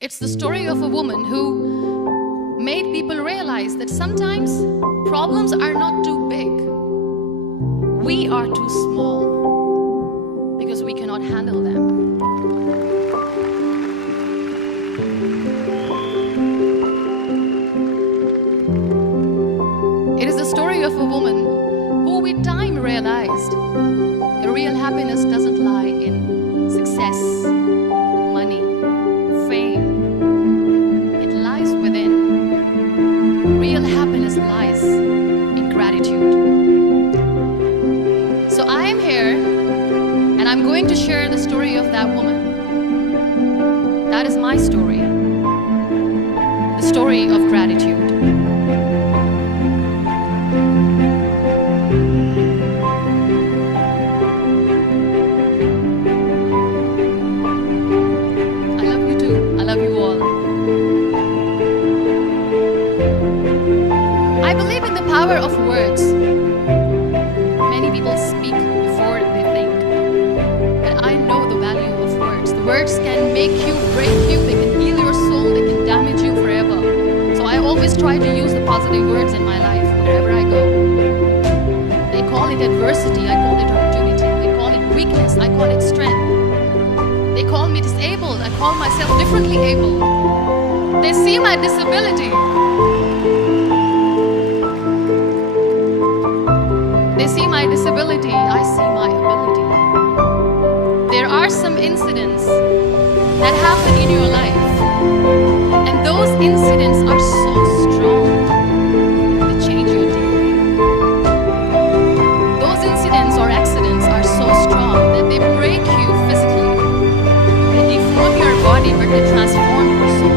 It's the story of a woman who made people realize that sometimes problems are not too big. We are too small because we cannot handle them. It is the story of a woman who with time realized the real happiness doesn't lie in success, money, fame. It lies within. Real happiness lies in gratitude. So I am here and I'm going to share the story of that woman. That is my story. The story of gratitude. I believe in the power of words. Many people speak before they think. But I know the value of words. The words can make you, break you, they can heal your soul, they can damage you forever. So I always try to use the positive words in my life wherever I go. They call it adversity, I call it opportunity. They call it weakness, I call it strength. They call me disabled, I call myself differently able. They see my disability. They see my disability, I see my ability. There are some incidents that happen in your life, and those incidents are so strong, they change your DNA. Those incidents or accidents are so strong that they break you physically. They deform your body, but they transform your soul.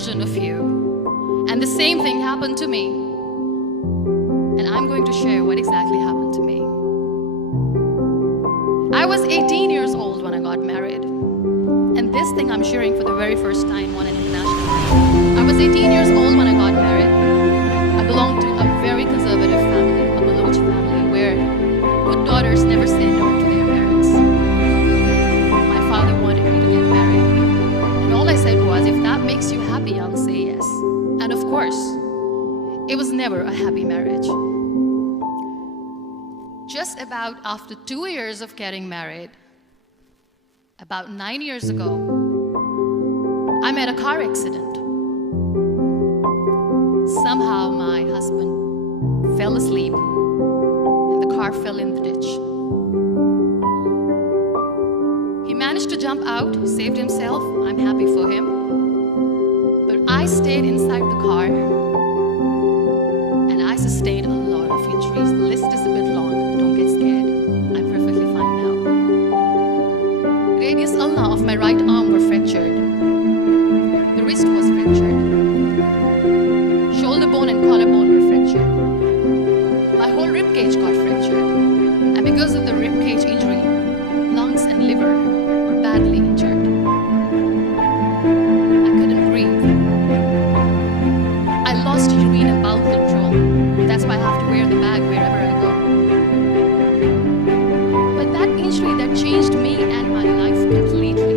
Of you. And the same thing happened to me. And I'm going to share what exactly happened to me. I was 18 years old when I got married. And this thing I'm sharing for the very first time on an international level. I was 18 years old when I got married. I belonged to a very conservative family, a Baloch family, where good daughters never say no to their parents. My father wanted me to get married. And all I said was, if that makes you happy, I'll say yes. And of course, it was never a happy marriage. Just about after 2 years of getting married, about 9 years ago, I met a car accident. Somehow my husband fell asleep and the car fell in the ditch. He managed to jump out, saved himself. I'm happy for him. I stayed inside the car and I sustained a lot of injuries. The list is a bit long, don't get scared. I'm perfectly fine now. Radius ulna of my right arm were fractured. The wrist was fractured. Shoulder bone and collarbone were fractured. My whole rib cage got fractured. And because of the rib cage injury, lungs and liver were badly injured. Urine and bowel control. That's why I have to wear the bag wherever I go. But that injury that changed me and my life completely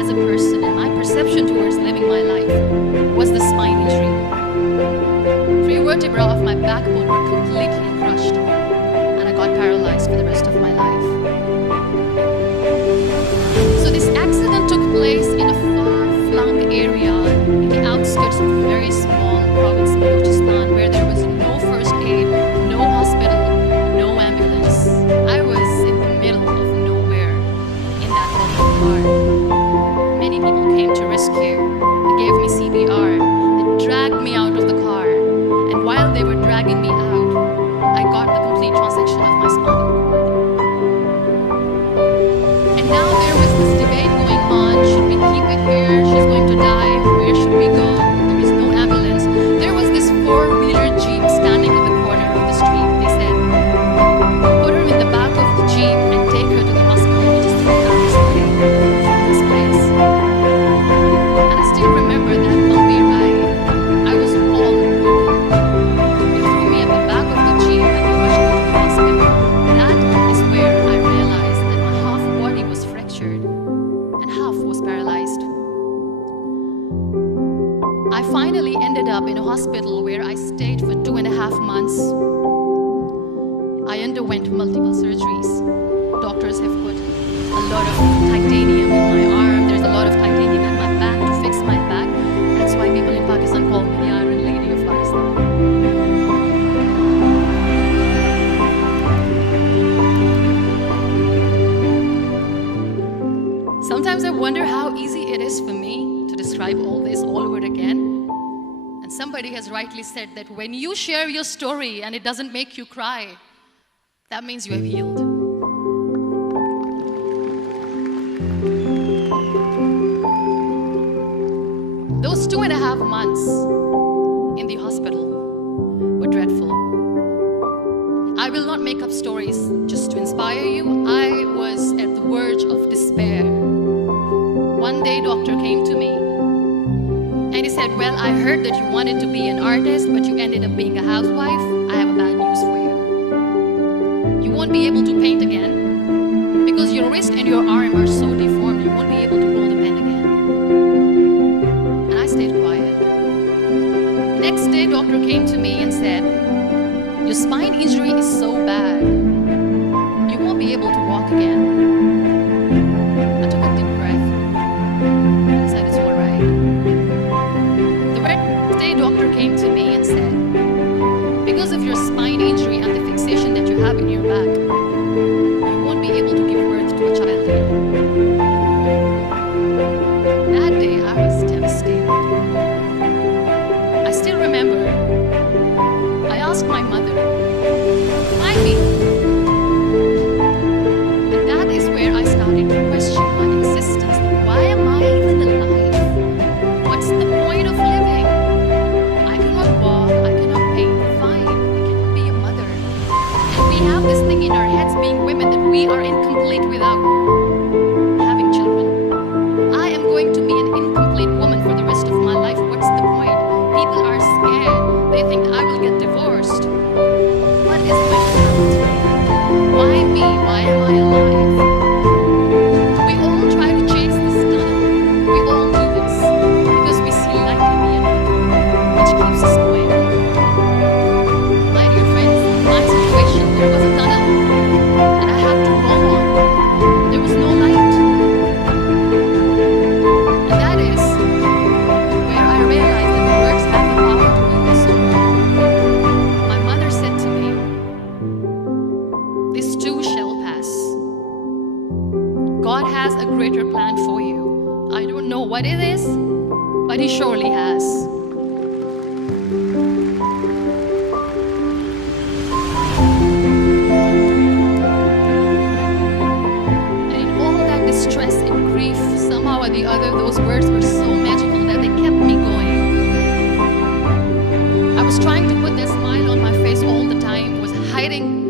as a person, and my perception towards living my life, was the spine injury. 3 vertebrae of my backbone were completely crushed, and I got paralyzed for the rest of my life. So this accident took place in a far-flung area in the outskirts of a very small province, Balochistan, where there was no first aid, no hospital, no ambulance. I was in the middle of nowhere in that little car. Many people came to rescue. They gave me CPR. They dragged me out of the car. And while they were dragging me out, I got the complete transection of my spinal cord. And now there was this debate going on. Should we keep it here? She's going to die. Where should we go? There is no ambulance. There was this 4-wheeler Jeep standing at the corner of the street. They said, put her in the back of the Jeep and take her to the hospital, which is 3 hours away from this place. And I still I finally ended up in a hospital where I stayed for 2.5 months. I underwent multiple surgeries. Doctors have put a lot of titanium in my arm. There's a lot of titanium in my back to fix my back. That's why people in Pakistan call me the Iron Lady of Pakistan. Sometimes I wonder how easy it is for me to describe all this all over again. And somebody has rightly said that when you share your story and it doesn't make you cry, that means you have healed. Those 2.5 months in the hospital were dreadful. I will not make up stories just to inspire you. I was at the verge of despair. One day, doctor came to me and he said, well, I heard that you wanted to be an artist, but you ended up being a housewife. I have a bad news for you. You won't be able to paint again because your wrist and your arm are so deformed, you won't be able to hold a pen again. And I stayed quiet. Next day, doctor came to me and said, your spine injury is so bad, you won't be able to walk again. I took a deep breath and I said, it's all right. The very next day, doctor came to me and said, because of your spine injury and the fixation that you have in your back, you won't be able to give birth to a child again. That day, I was devastated. I still remember, I asked my mother, why me? And that is where I started to question my existence. Why am I even alive? What's the point of living? I cannot walk, I cannot paint, fine, I cannot be a mother. And we have this thing in our heads, being women, that we are incomplete without having children. I am going to be an incomplete woman for the rest of my life. What's the point? People are scared. They think I will get divorced. What is my point? Why me? Why am I alive? We all try to chase this tunnel. We all do this because we see light at the end of it, which keeps us going. My dear friends, in my situation, there was a tunnel and I had to go on. There was no light. And that is where I realized that the words have the power to heal the soul. My mother said to me, this too shall pass. God has a greater plan for you. I don't know what it is, but He surely has. And in all that distress and grief, somehow or the other, those words were so magical that they kept me going. I was trying to put that smile on my face all the time, was hiding.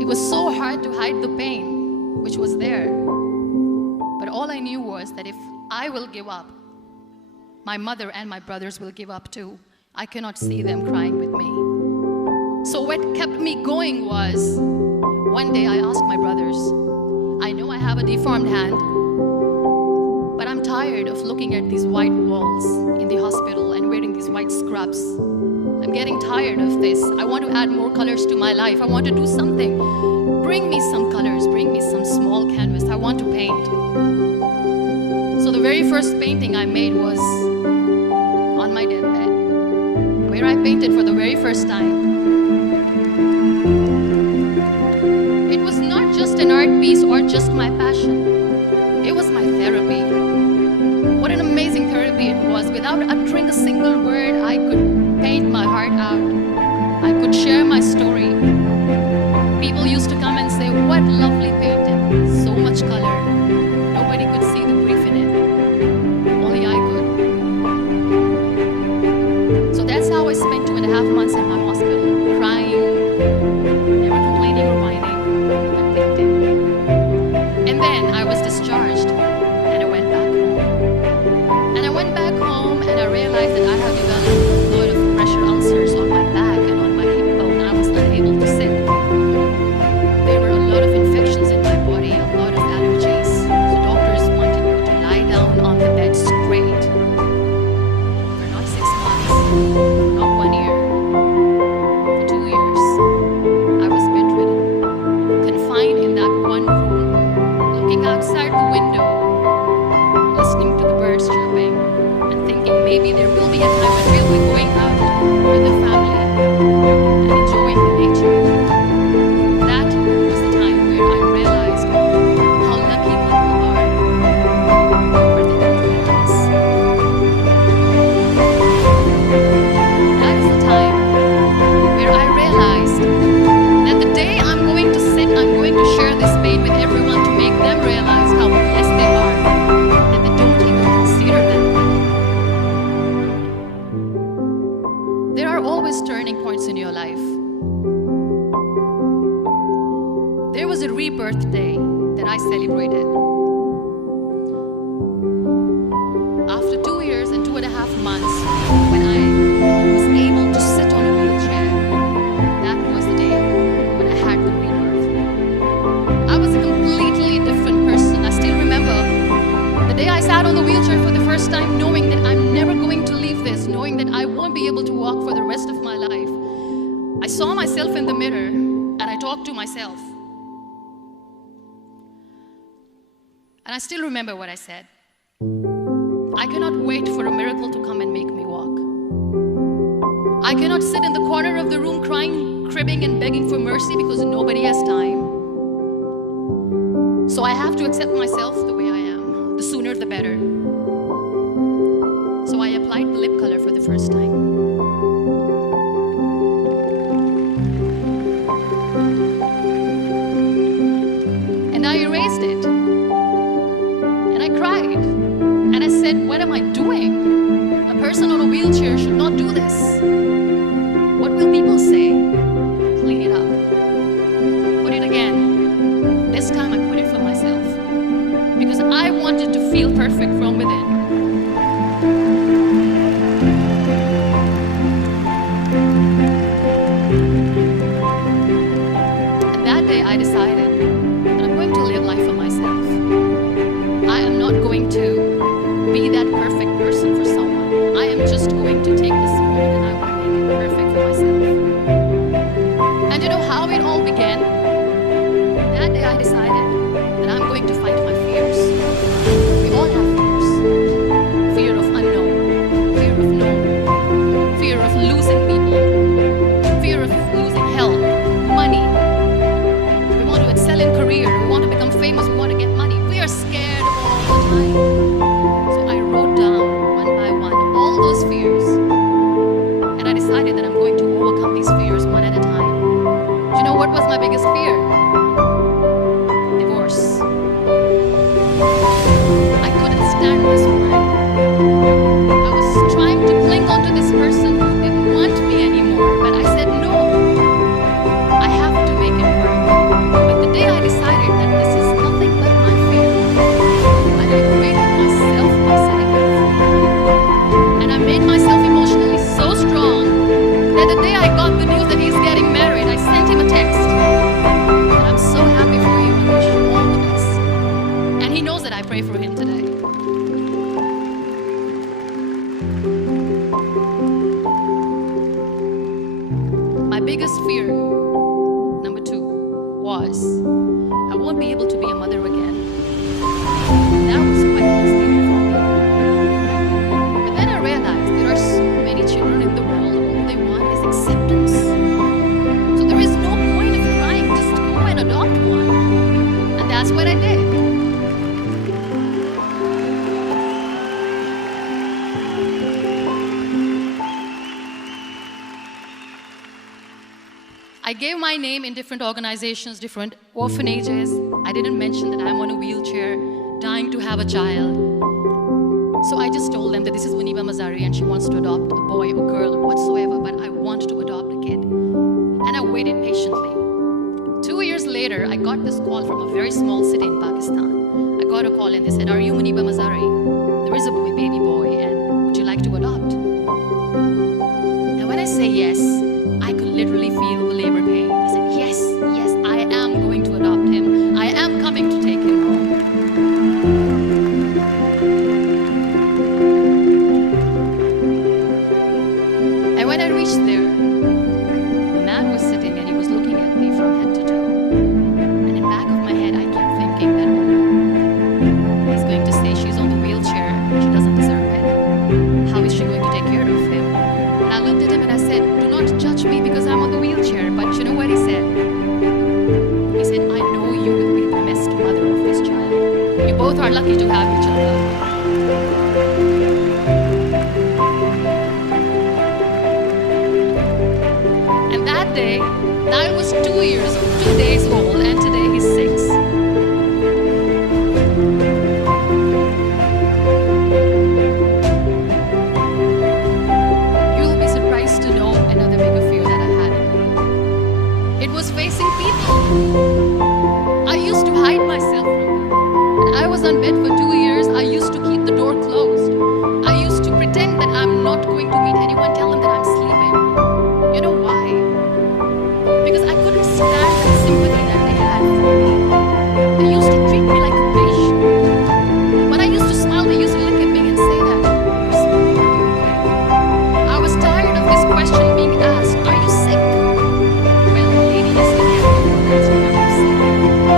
It was so hard to hide the pain, which was there. But all I knew was that if I will give up, my mother and my brothers will give up too. I cannot see them crying with me. So what kept me going was, one day I asked my brothers, I know I have a deformed hand, but I'm tired of looking at these white walls in the hospital and wearing these white scrubs. I'm getting tired of this. I want to add more colors to my life. I want to do something. Bring me some colors, bring me some small canvas. I want to paint. So the very first painting I made was on my deathbed, where I painted for the very first time. It was not just an art piece or just my passion. It was my therapy. What an amazing therapy it was. Without uttering a single word, I could paint my heart out. I could share my story. People used to come and say, what lovely painting, so much color. Nobody could see the grief in it. Only I could. So that's how I spent 2.5 months in my hospital, crying, never complaining or whining, but painting. And then I was discharged and I went back home. And I went back home and I maybe there will be a time when we'll be going out with the family and enjoying the nature. That was the time where I realized how lucky people are where they don't realize. That is the time where I realized that the day I'm going to sit, I'm going to share this pain with everyone to make them realize how blessed they are, that they don't even consider them. There are always turning points in your life. There was a rebirth day that I celebrated. After 2 years and 2.5 months, when I was able to sit on a wheelchair, that was the day when I had the rebirth. I was a completely different person. I still remember the day I sat on the wheelchair for the first time, knowing that I'm never going to leave this, knowing that I won't be able to walk for the rest of my life. I saw myself in the mirror and I talked to myself. And I still remember what I said. I cannot wait for a miracle to come and make me walk. I cannot sit in the corner of the room crying, cribbing, and begging for mercy because nobody has time. So I have to accept myself the way I am. The sooner the better. So I applied the lip color for the first time. And I erased it. And I cried. And I said, what am I doing? A person on a wheelchair should not do this. What will people say? Clean it up. Put it again. This time I put it for myself. Because I wanted to feel perfect from within. And that day I decided that I'm going to live life for myself. I am not going to be that perfect person for someone. I am just going to take this moment and I want to make it perfect for myself. And you know how it all began? That day I decided that I'm going to fight my fears. We all have fears. Fear of unknown, fear of known, fear of losing people, fear of losing health, money. We want to excel in career, we want to become famous, we want to get money. We are scared all the time. So I wrote down one by one all those fears. And I decided that I'm going to overcome these fears one at a time. Do you know what was my biggest fear? Divorce. I couldn't stand this word. I was trying to cling on to this person who didn't want me anymore, but I said no. I have to make it work. But the day I decided that this is nothing but my fear, I liberated myself by setting it free. And I made myself emotionally so strong that the day I got the news that he's getting married, I sent him a text. And I'm so happy for you and wish you all the best. And he knows that I pray for him today. My biggest fear, number 2, was I won't be able to be a mother again. That was quite scary for me. But then I realized there are so many children in the world, all they want is acceptance. So there is no point of crying, just go and adopt one. And that's what I did. I gave my name in different organizations, different orphanages. I didn't mention that I'm on a wheelchair, dying to have a child. So I just told them that this is Muniba Mazari and she wants to adopt a boy or girl whatsoever, but I want to adopt a kid. And I waited patiently. 2 years later, I got this call from a very small city in Pakistan. I got a call and they said, are you Muniba Mazari? There is a baby boy and would you like to adopt? And when I say yes, I could literally feel the labor pain. I said, yes, I am going to adopt him. I am coming to take him home. And when I reached there, the man was sitting and he was looking at me from head to toe. And in the back of my head, I kept thinking that he's going to say she's on the wheelchair, she doesn't deserve it. How is she judge me because I'm on the wheelchair. But you know what he said? He said, I know you will be the best mother of this child. You both are lucky to have each other. And that day, Niall was 2 years old, 2 days old, and today he's 6. You'll be surprised to know another bigger fear that I had. It was facing people. I used to hide myself from them. When I was on bed for 2 years, I used to keep the door closed. I used to pretend that I'm not going to meet anyone, tell them that I'm sleeping. You know why? Because I couldn't stand the sympathy that they had for me. They used to treat me like a patient. When I used to smile, they used to look at me and say that, "You're smiling, are you okay?" I was tired of this question being asked, "Are you sick?" Well, lady, yes, I am. That's what I'm sick.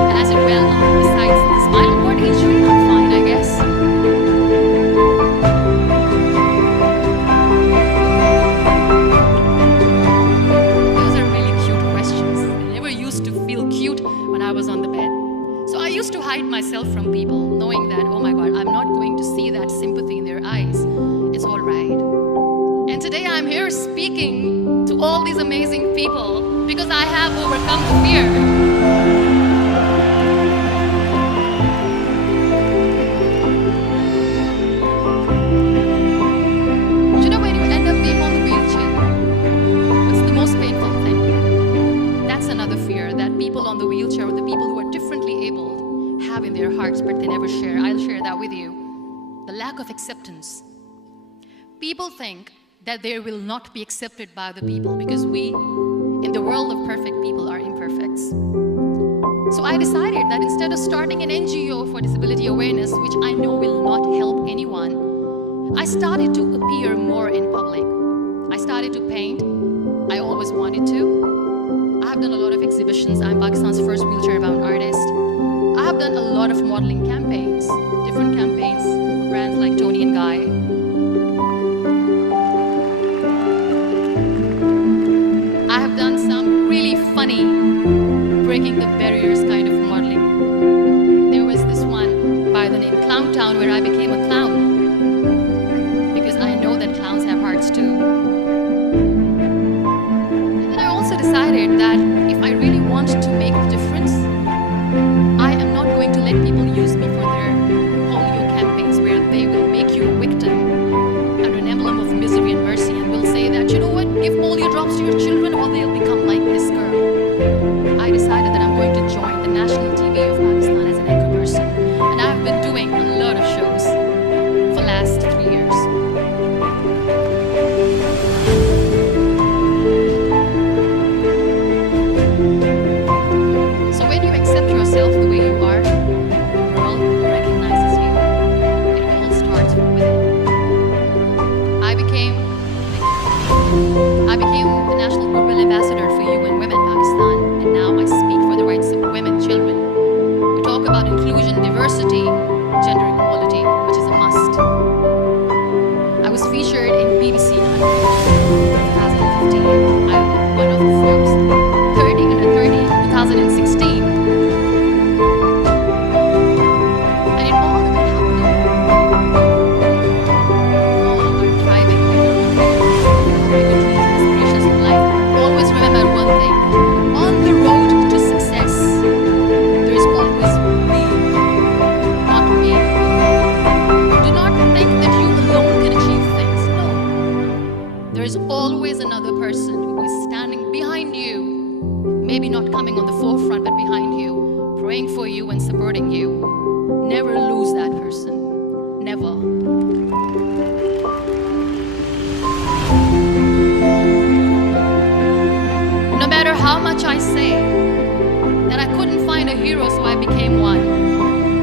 And I said, well, besides the spinal cord injury, I'm fine, I guess. Those are really cute questions. They never used to feel cute when I was on the bed. So I used to hide myself from people, knowing that, oh my God, I'm not going to see that sympathy in their eyes. It's all right. And today I'm here speaking to all these amazing people because I have overcome the fear. You know, when you end up being on the wheelchair, what's the most painful thing? That's another fear that people on the wheelchair or the people who are differently abled have in their hearts, but they never share. I'll share that with you. The lack of acceptance. People think that they will not be accepted by the people because we, in the world of perfect people, are imperfects. So I decided that instead of starting an NGO for disability awareness, which I know will not help anyone, I started to appear more in public. I started to paint. I always wanted to. I have done a lot of exhibitions. I'm Pakistan's first wheelchair-bound artist. I have done a lot of modeling campaigns, different campaigns for brands like Tony and Guy. I have done some really funny, breaking the barriers kind of modeling. There was this one by the name Clown Town where I became a clown because I know that clowns have hearts too. And then I also decided that if I really want to make a difference, I am not going to let people use me for their polio campaigns where they will make you a victim under an emblem of misery and mercy and will say that, you know what, give polio drops to your children or they'll become like this girl. I decided that I'm going to join the national TV of Pakistan as an anchor person, and I've been doing a lot of shows for the last 3 years. So when you accept yourself the way you are, the world recognizes you. It all starts from within. I became the National Goodwill Ambassador for UN Women Pakistan, and now I speak for the rights of women, children. We talk about inclusion, diversity, gender equality, which is a must. I was featured in BBC 100 in 2015. I'm one of the Forbes 30 under 30 in 2016. And in all that happened, all are thriving in their own ways. Very good dreams and aspirations in life. Always remember one thing. On the road to success, there is always me, not me. Do not think that you alone can achieve things. No. There is always another person who is standing behind you, maybe not coming on the forefront, but behind you, praying for you and supporting you. Never lose that person. Never. No matter how much I say that I couldn't find a hero, so I became one,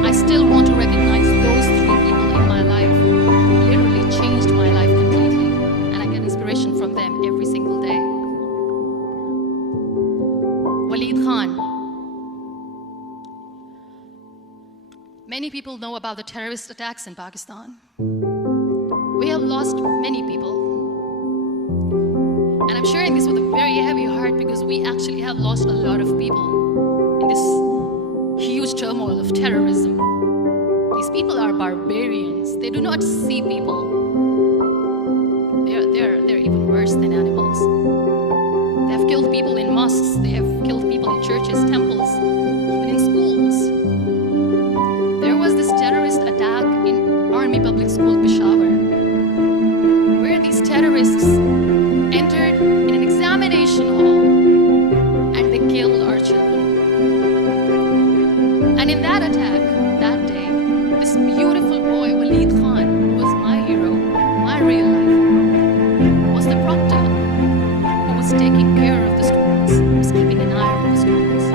I still want to recognize those 3 people in my life who literally changed my life completely, and I get inspiration from them every single day. Waleed Khan. Many people know about the terrorist attacks in Pakistan. We have lost many people. And I'm sharing this with a very heavy heart because we actually have lost a lot of people in this huge turmoil of terrorism. These people are barbarians. They do not see people. They're even worse than animals. They have killed people in mosques. They have killed people in churches, temples, even in schools. There was this terrorist attack in Army Public School, Peshawar, where these terrorists entered in an examination hall and they killed our children. And in that attack, that day, this beautiful boy, Waleed Khan, who was my hero, my real life hero, was the proctor who was taking care of the students, who was keeping an eye on the students.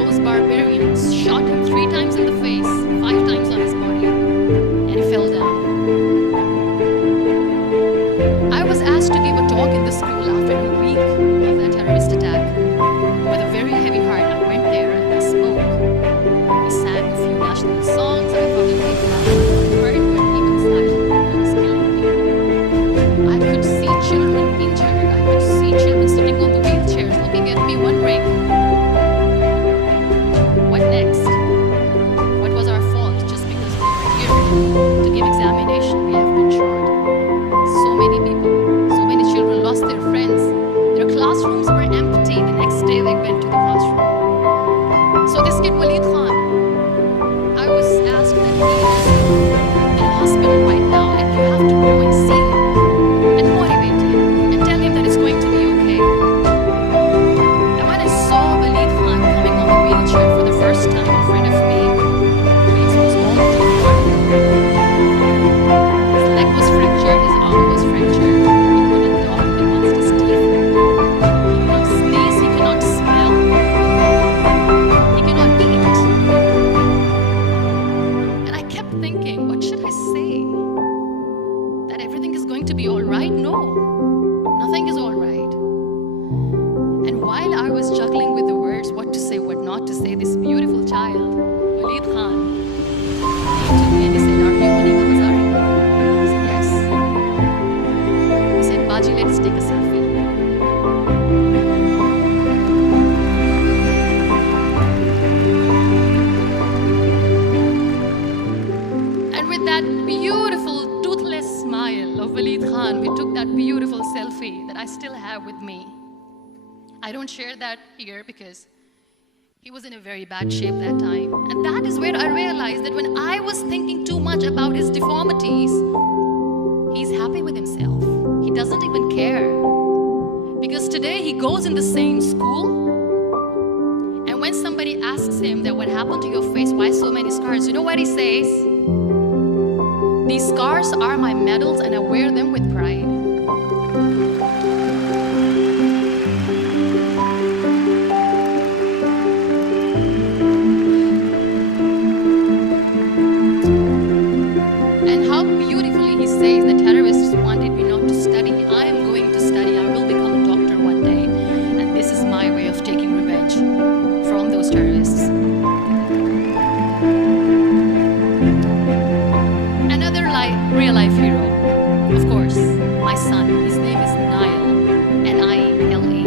Those barbarians shot him 3 times in the face, 5 times on his body, and he fell down. I was asked to give a talk in the school after a week of that terrorist attack. With a very heavy heart, I went there and I spoke. We sang a few national songs. I probably heard but even silent was killing me. I could see children injured. I could see children sitting on the wheelchairs looking at me wondering, what next? What was our fault just because we were here to give examination? We have been short. So many people, so many children lost their friends. Their classrooms were empty. The next day they went to the classroom. So this kid, Waleed Khan, I was asked that he is in a hospital right now and you have to go and see him and motivate him and tell him that it's going to be okay. And when I saw Waleed Khan coming on the wheelchair for the first time in front of me, his face was all torn. His leg was fractured, his arm was fractured. He couldn't talk, he lost his teeth. He cannot sneeze, he cannot smell. He cannot eat. And I kept thinking, what should I say? That everything is going to be all right? No, nothing is all right. And while I was juggling with the words, what to say, what not to say, this beautiful child, Waleed Khan, came to me and he said, "Are you Monica Mazari?" I said, "Yes." He said, "Baji, let's take a selfie." And with that beautiful, toothless smile of Waleed Khan, we took that beautiful selfie that I still have with me. I don't share that here because he was in a very bad shape that time. And that is where I realized that when I was thinking too much about his deformities, he's happy with himself. He doesn't even care. Because today he goes in the same school. And when somebody asks him that what happened to your face, why so many scars, you know what he says? "These scars are my medals and I wear them with pride." And how beautifully he says the terrorists wanted me not to study. I am going to study. I will become a doctor one day. And this is my way of taking revenge from those terrorists. Another real life hero, of course, my son. His name is Nile, N-I-L-E,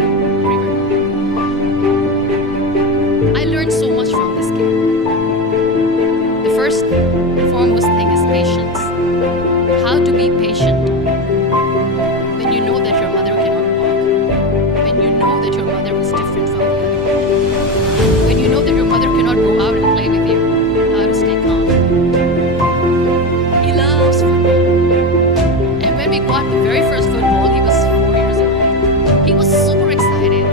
River. I learned so much from this kid. The first and foremost thing is patience. How to be patient when you know that your mother cannot walk, when you know that your mother is different from the other, when you know that your mother cannot go out and play with you. How to stay calm. He loves football. And when we got the very first football, he was 4 years old. He was super excited.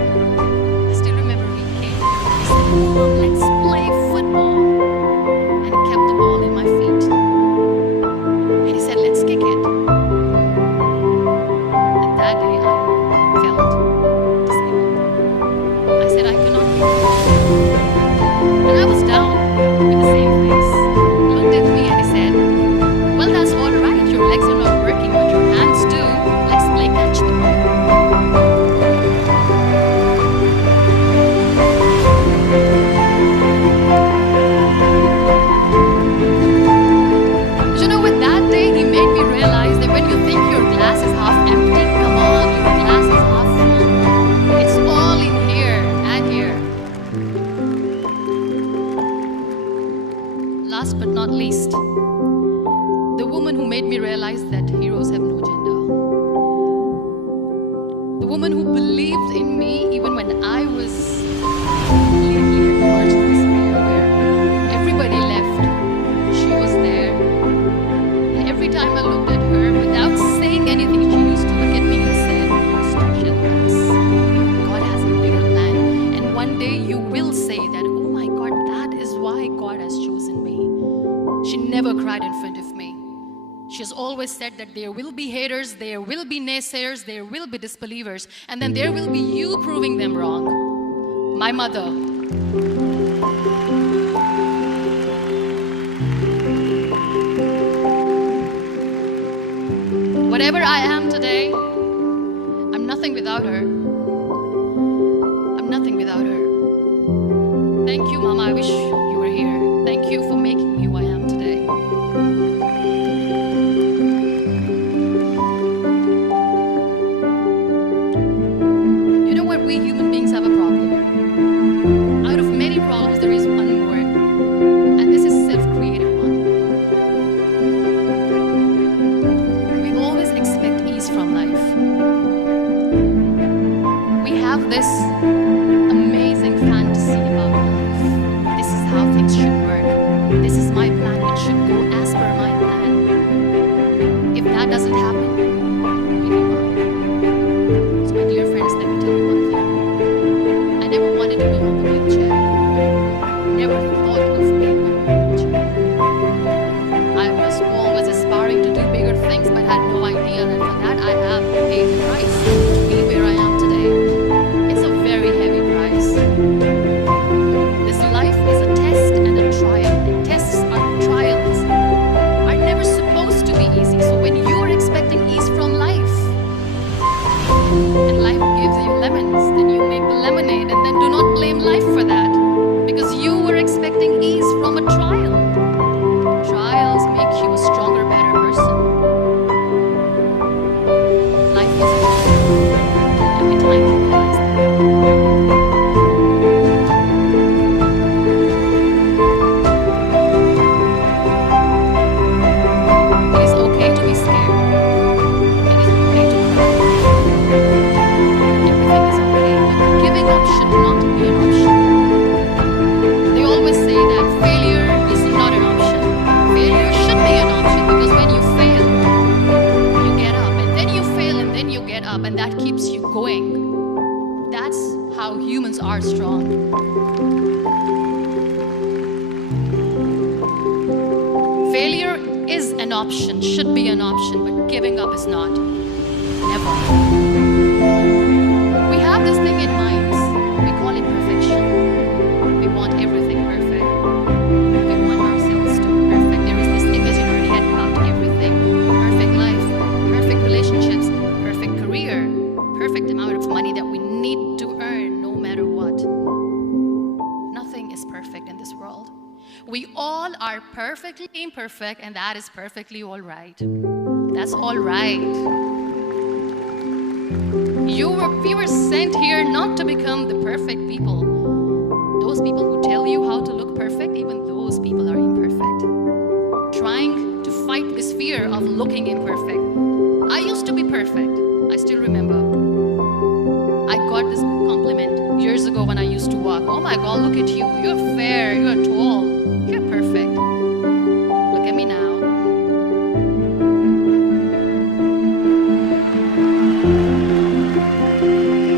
I still remember he came and he said, "Mom, let's play football." And he kept the ball in my feet. And he said, "Let's kick it." And that day I felt disabled. I said, "I cannot kick it." And I was down with the same face. He looked at me and he said, "Well, that's all right. Your legs are not working, but your hands do. believed in me even when I was completely at the verge of despair, where everybody left. She was there. And every time I looked at her, without saying anything, she used to look at me and say, "Stop, relax. God has a bigger plan. And one day you will say that, oh my God, that is why God has chosen me." She never cried in front of me. She has always said that there will be haters, there will be naysayers, there will be disbelievers, and then there will be you proving them wrong. My mother. Whatever I am today, I'm nothing without her. I'm nothing without her. Thank you, Mama. I wish you were here. Thank you for making me who I am today. You know what? We human beings have a problem. Out of many problems, there is one more, and this is self-created one. We always expect ease from life. We have this amazing fantasy about life. This is how things should work. This is my plan. It should go as per my plan. If that doesn't happen, we give up. So my dear friends, let me tell you one thing. I never wanted to be on the wheelchair. Never thought of being on the wheelchair. I was always aspiring to do bigger things, but had no idea that for that I have paid the price to be where I am today. It's a very heavy price. This life is a test and a trial, and tests and trials are never supposed to be easy. So when you are expecting ease from life, and life gives you lemons, then you make the lemonade, and then do not blame life for that, because you were expecting ease from a trial. Trials make you a stronger, better person. Life is every time you realize that. It is okay to be scared. It is okay to cry. Everything is okay, but giving up should not be an option. They always say that failure is not an option. Failure should be an option, because when you fail, you get up, and then you fail, and then you get up, and that keeps you going. That's how humans are strong. Failure is an option, should be an option, but giving up is not. Never. We have this thing in minds. We call it perfection. We want everything perfect. We want ourselves to be perfect. There is this image in our head about everything. Perfect life, perfect relationships, perfect career, perfect amount of money that we need to earn no matter what. Nothing is perfect in this world. We all are perfectly imperfect, and that is perfectly all right. That's all right. We were sent here not to become the perfect people. Those people who tell you how to look perfect, even those people are imperfect. Trying to fight this fear of looking imperfect. I used to be perfect. I still remember. I got this compliment years ago when I used to walk. Oh my God, look at you. You're fair, you're tall, you're perfect. Look at me now.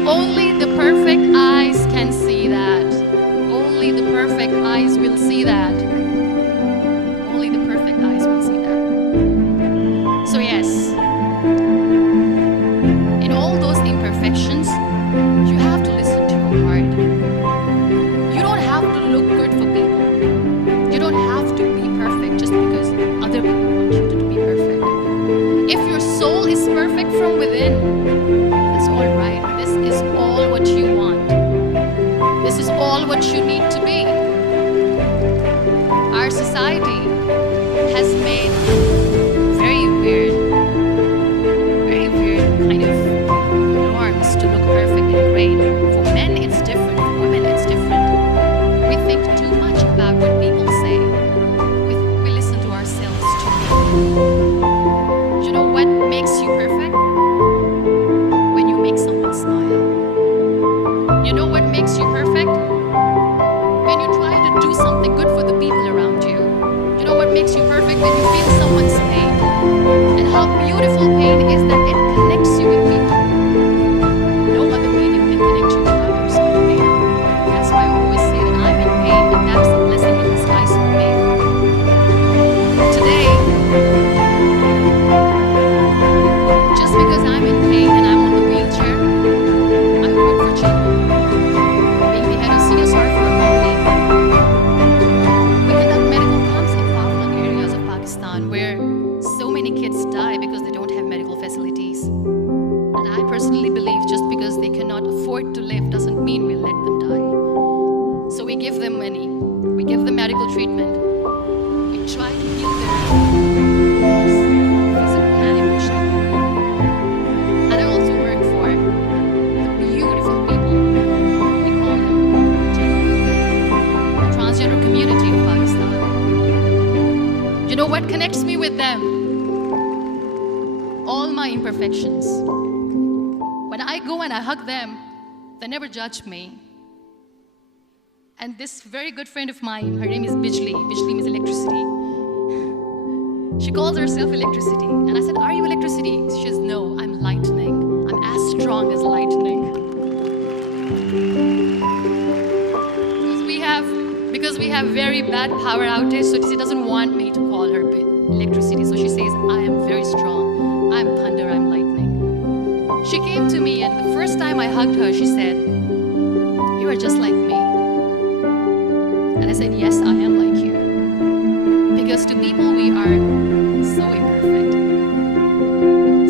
Only the perfect eyes can see that. Only the perfect eyes will see that. Only the perfect eyes will see that. So yes, in all those imperfections, you have to listen to your heart. You don't have to look good for people. You don't have to be perfect just because other people want you to be perfect. If your soul is perfect from within, that's all right. This is all what you want. This is all what you need to be. Our society has made very weird kind of norms to look perfect and great. For men, it's different. For women, it's different. We think too much about what people say. We listen to ourselves too much. You know what makes you perfect? personally believe just because they cannot afford to live doesn't mean we let them die. So we give them money, we give them medical treatment, we try to heal their physical and emotional. And I also work for the beautiful people, we call them the transgender community of Pakistan. You know what connects me with them? All my imperfections. When I go and I hug them, they never judge me. And this very good friend of mine, her name is Bijli. Bijli means electricity. She calls herself electricity. And I said, are you electricity? She says, no, I'm lightning. I'm as strong as lightning. Because we have very bad power outage, so she doesn't want me to call her electricity. So she says, I am very strong. I'm thunder, I'm lightning. She came to me, and the first time I hugged her, she said, you are just like me. And I said, yes, I am like you. Because to people, we are so imperfect.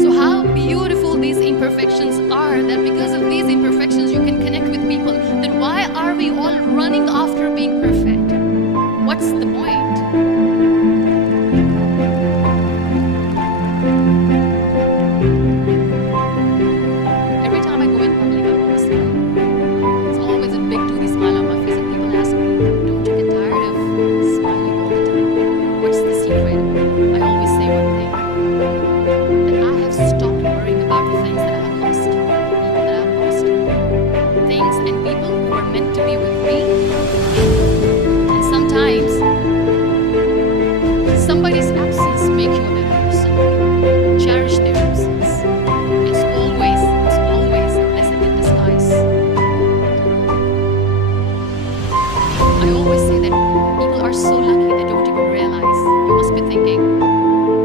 So how beautiful these imperfections are, that because of these imperfections, you can connect with people. Then why are we all running after being perfect? What's the point? Somebody's absence make you a better person. Cherish their absence. It's always a blessing in disguise. I always say that people are so lucky they don't even realize. You must be thinking,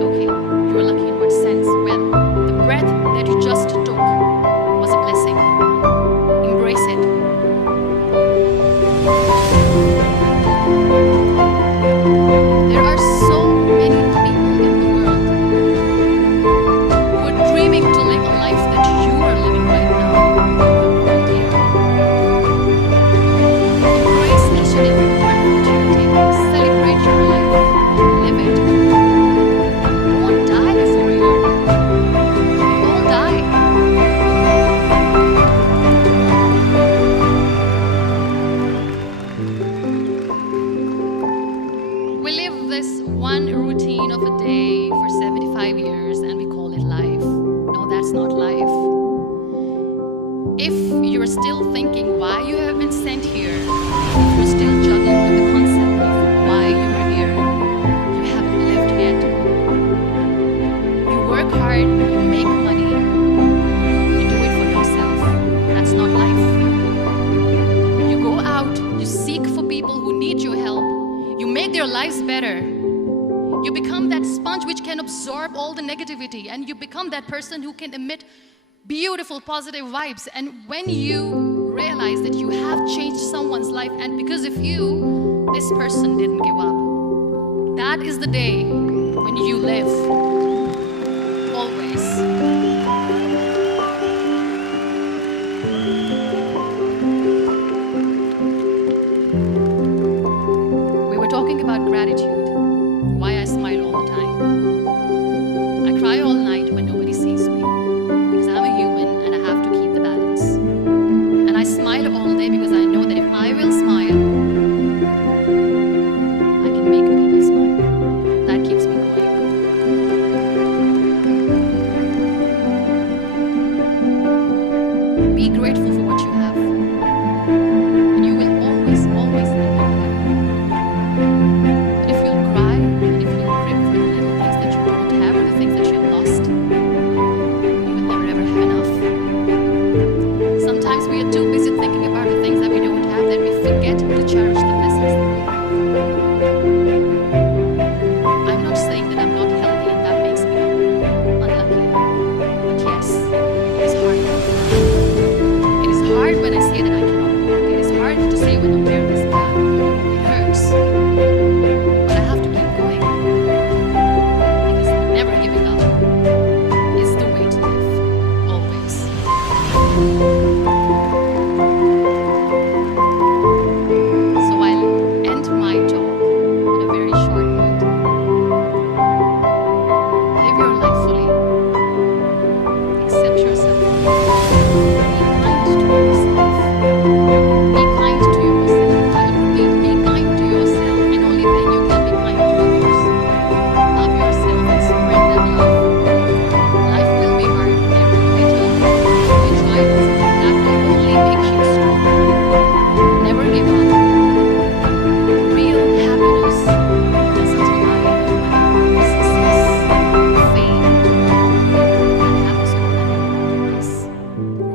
okay, you're lucky in what sense? Well, the breath that you just took was a blessing. Embrace it. There are so many people in the world who are dreaming to live a life that you are living right now. And dear, embrace each and every breath that you take. Celebrate your life. Live it. Don't die before you're done. We all die. We live this one routine of a day for 75 years and we call it life. No, that's not life. If you're still thinking why you have been sent here, if you're still juggling with the concept of why you are here, you haven't lived yet. You work hard, you make money, you do it for yourself. That's not life. You go out, you seek for people who need your help. You make their lives better. You become that sponge which can absorb all the negativity, and you become that person who can emit beautiful, positive vibes. And when you realize that you have changed someone's life, and because of you, this person didn't give up, that is the day when you live. Always. Talking about gratitude, why I smile all the time. I cry all night when nobody sees me, because I'm a human and I have to keep the balance. And I smile all day because I know that if I will smile, I can make people smile. That keeps me going. Be grateful for what you have, and you will always, always remember. But if you'll cry and if you'll grip for the little things that you don't have or the things that you have lost, you will never ever have enough. Sometimes we are too busy thinking about the things that we don't have that we forget to cherish the blessings that we have. I'm not saying that I'm not healthy and that makes me unlucky. But yes, it is hard. It is hard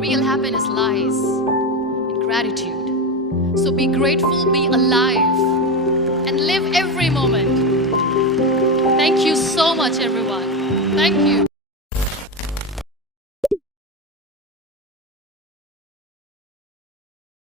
real happiness lies in gratitude. So be grateful, be alive, and live every moment. Thank you so much, everyone. Thank you.